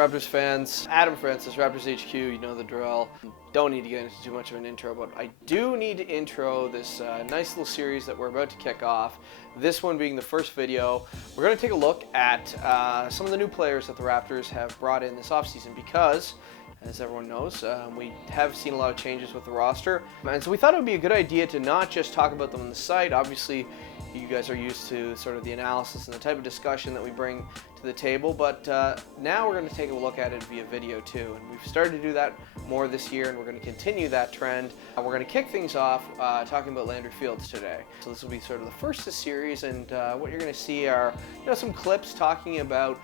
Raptors fans? Adam Francis, RaptorsHQ, you know the drill. Don't need to get into too much of an intro, but I do need to intro this nice little series that we're about to kick off. This one being the first video. We're going to take a look at some of the new players that the Raptors have brought in this offseason because, as everyone knows, we have seen a lot of changes with the roster. And so we thought it would be a good idea to not just talk about them on the site. Obviously, you guys are used to sort of the analysis and the type of discussion that we bring to the table, but now we're going to take a look at it via video too. And we've started to do that more this year, and we're going to continue that trend. We're going to kick things off talking about Landry Fields today. So this will be sort of the first of the series, and what you're going to see are some clips talking about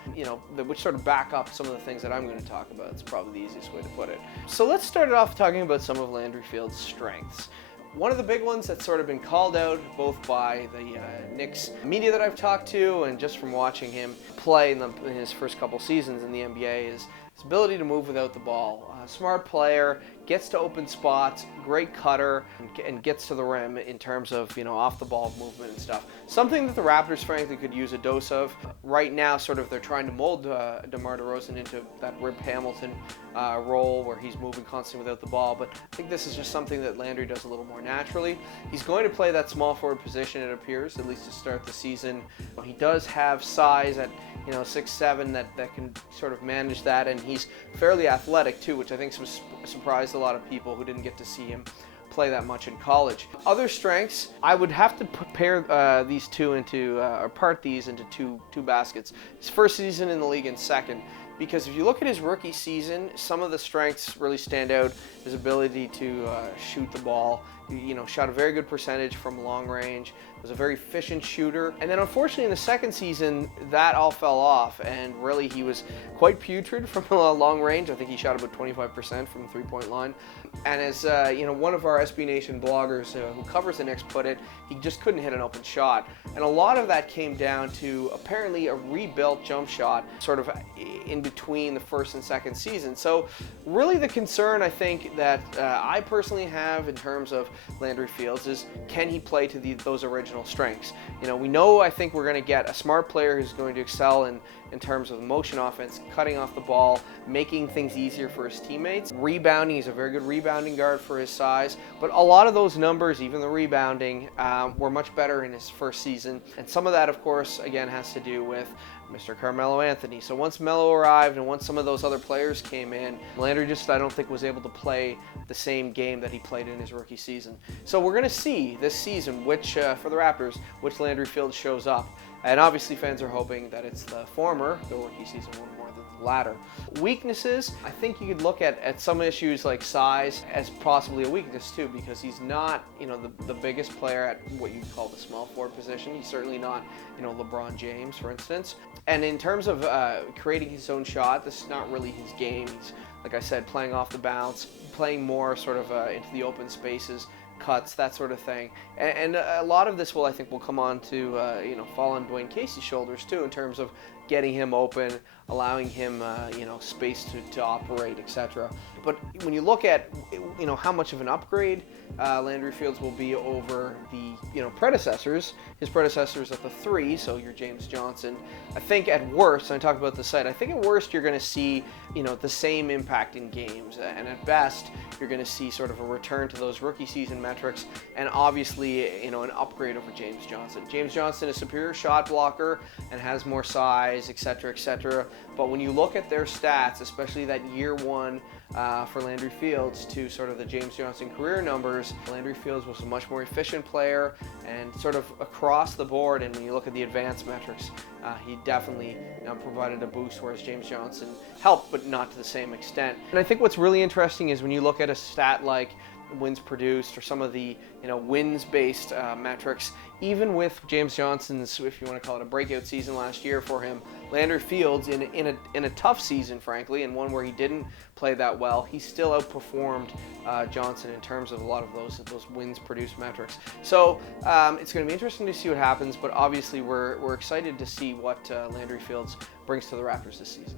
which sort of back up some of the things that I'm going to talk about. It's probably the easiest way to put it. So let's start it off talking about some of Landry Fields' strengths. One of the big ones that's sort of been called out both by the Knicks media that I've talked to and just from watching him play in his first couple seasons in the NBA is his ability to move without the ball. Smart player, gets to open spots, great cutter, and gets to the rim in terms of off the ball movement and stuff. Something that the Raptors frankly could use a dose of. Right now, sort of they're trying to mold DeMar DeRozan into that Rip Hamilton role where he's moving constantly without the ball, but I think this is just something that Landry does a little more naturally. He's going to play that small forward position, it appears, at least to start the season. He does have size at 6'7" that can sort of manage that, and he's fairly athletic too, which I think surprised a lot of people who didn't get to see him play that much in college. Other strengths, I would have to pair these two into, or part these into two baskets. His first season in the league and second, because if you look at his rookie season, some of the strengths really stand out. His ability to shoot the ball, shot a very good percentage from long range, was a very efficient shooter. And then unfortunately in the second season, that all fell off, and really he was quite putrid from long range. I think he shot about 25% from the three-point line. And as one of our SB Nation bloggers who covers the Knicks put it, he just couldn't hit an open shot. And a lot of that came down to apparently a rebuilt jump shot sort of in between the first and second season. So really the concern I think that I personally have in terms of Landry Fields is, can he play to those original strengths? We know I think we're going to get a smart player who's going to excel in terms of motion offense, cutting off the ball, making things easier for his teammates. Rebounding, he's a very good rebounding guard for his size, but a lot of those numbers, even the rebounding, were much better in his first season. And some of that, of course, again, has to do with Mr. Carmelo Anthony. So once Melo arrived and once some of those other players came in, Landry just, I don't think, was able to play the same game that he played in his rookie season. So we're going to see this season, which for the Raptors, which Landry Fields shows up. And obviously fans are hoping that it's the former, the rookie season one, more than the latter. Weaknesses, I think you could look at some issues like size as possibly a weakness too, because he's not the biggest player at what you call the small forward position. He's certainly not LeBron James, for instance. And in terms of creating his own shot, this is not really his game. He's, like I said, playing off the bounce, playing more sort of into the open spaces, cuts, that sort of thing. And a lot of this will come on to fall on Dwayne Casey's shoulders too, in terms of getting him open, allowing him space to operate, etc. But when you look at how much of an upgrade Landry Fields will be over the predecessors, his predecessors at the three, so your James Johnson, I think at worst, and I talked about the site, I think at worst you're going to see the same impact in games, and at best you're going to see sort of a return to those rookie season metrics, and obviously an upgrade over James Johnson. James Johnson is a superior shot blocker and has more size, etc., etc. But when you look at their stats, especially that year one for Landry Fields to sort of the James Johnson career numbers, Landry Fields was a much more efficient player and sort of across the board. And when you look at the advanced metrics, he definitely provided a boost, whereas James Johnson helped, but not to the same extent. And I think what's really interesting is when you look at a stat like wins produced or some of the wins-based metrics, even with James Johnson's, if you want to call it a breakout season last year for him, Landry Fields in a tough season, frankly, and one where he didn't play that well, he still outperformed Johnson in terms of a lot of those wins-produced metrics. So it's going to be interesting to see what happens, but obviously we're excited to see what Landry Fields brings to the Raptors this season.